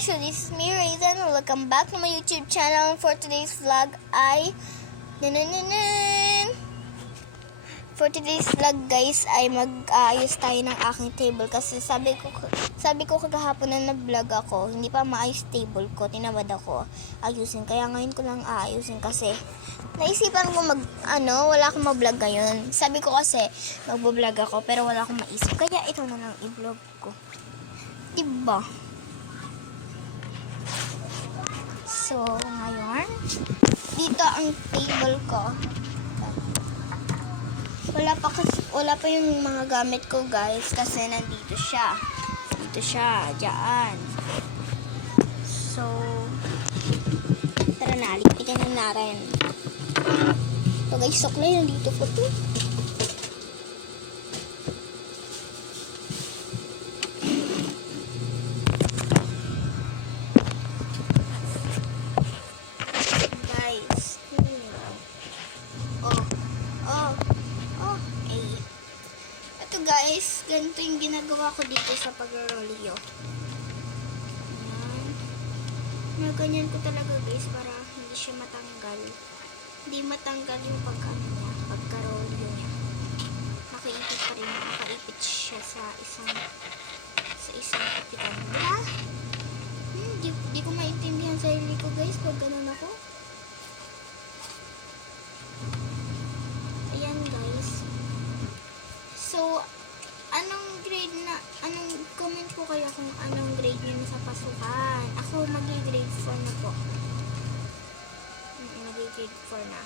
guys, so this is me, Raisin. Welcome back to my YouTube channel. For today's vlog ay... For today's vlog guys ay mag-aayos tayo ng aking table. Kasi sabi ko kagahapon na nag-vlog ako, hindi pa maayos table ko. Tinamad ako ayusin. Kaya ngayon ko lang aayusin kasi naisipan ko wala akong mag-vlog ngayon. Sabi ko kasi mag-vlog ako pero wala akong maisip. Kaya ito na lang i-vlog ko. Diba? So, ngayon, dito ang table ko. Wala pa yung mga gamit ko, guys, kasi nandito siya. Dito siya, diyan. So, tara na, litikan na natin. So, guys, suklay, nandito po to. Guys, ganito yung ginagawa ko dito sa pag-rolyo. Ayan. Ganyan ko talaga guys para hindi siya matanggal. Hindi matanggal yung pagka-rolyo niya. Nakaipit pa rin. Nakaipit siya sa isang ipitan. Diba? Di ko maintindihan sa sarili ko guys pag ganun ako. Ayan guys. So, anong comment po kayo kung anong grade niyo sa pasukan? Ako mag-grade 4 na po. Mag-grade 4 na.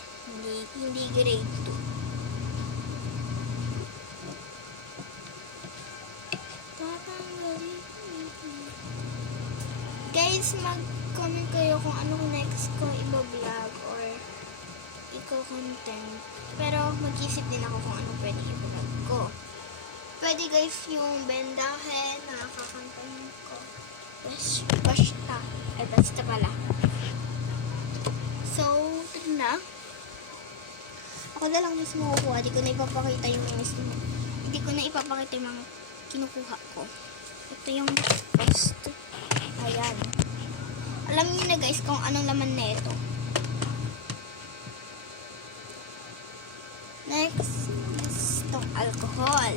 Hindi grade 2. Guys, mag-comment kayo kung anong next ko i-vlog or i-content. Pero mag-isip din ako kung anong pwede i-vlog ko. Pwede guys yung bendahe na kakantahin ko. Basta pala. So, ito na. Ako na lang mismo kukuha. Hindi ko na ipapakita yung mga kinukuha ko. Ito yung best. Ayan. Alam niyo na guys kung anong laman na ito. Next is itong alcohol.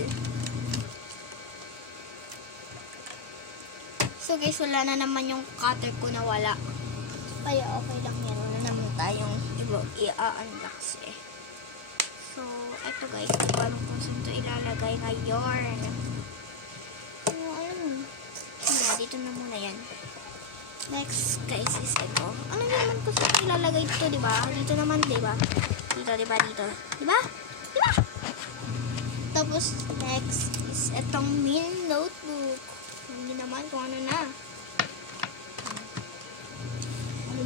So guys, wala na naman yung cutter ko na wala. Kaya okay lang yan. Wala naman tayong i-unbox eh. So, eto guys. Hindi ko alam kung saan ito ilalagay ngayon. Dito na muna yan. Next guys is ito. Ano naman ko saan ilalagay ito, diba? Dito naman, diba? Dito. Diba? Tapos, next is itong min notebook. Hindi naman kung ano na.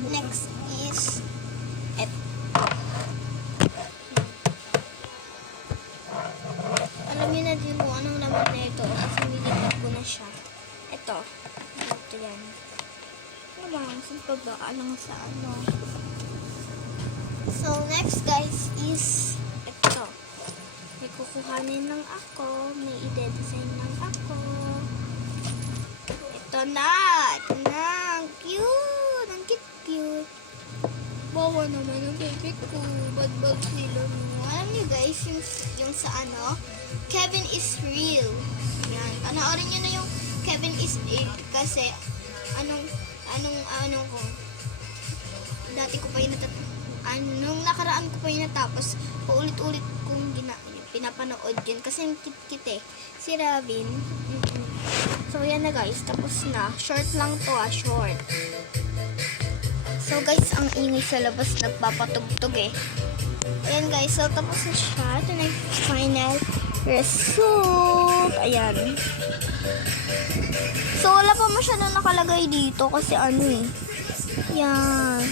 Next is ito. Alam niyo na din kung anong naman na ito. Kasi nilipat ko na siya. Ito. Ito yan. Ano ba? Saan pa ba? Alang sa ano? So, next guys is ito. May kukuhanin lang ako. May i-design lang ako. Ito na. Ang cute. Ang cute. Bawa naman ang baby ko. Bad sila mo. Alam niyo guys, yung sa ano, Kevin is real. Yan. Panoorin niyo na yung Kevin is real kasi anong ko. Dati ko pa yung nung nakaraan ko pa yung natapos, paulit-ulit kong pinapanood yun. Kasi yung kit eh. Si Robin. So, yan na guys. Tapos na. Short lang to short. So, guys, ang ingay sa labas nagpapatugtog eh. Ayan guys. So, tapos na siya. Ito na yung final result. Ayan. So, wala pa masyadong nakalagay dito kasi ano eh. Yan.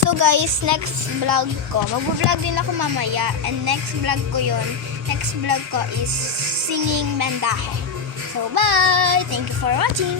So guys, next vlog ko. Mag-vlog din ako mamaya. And next vlog ko yun. Next vlog ko is singing bendahe. So bye! Thank you for watching!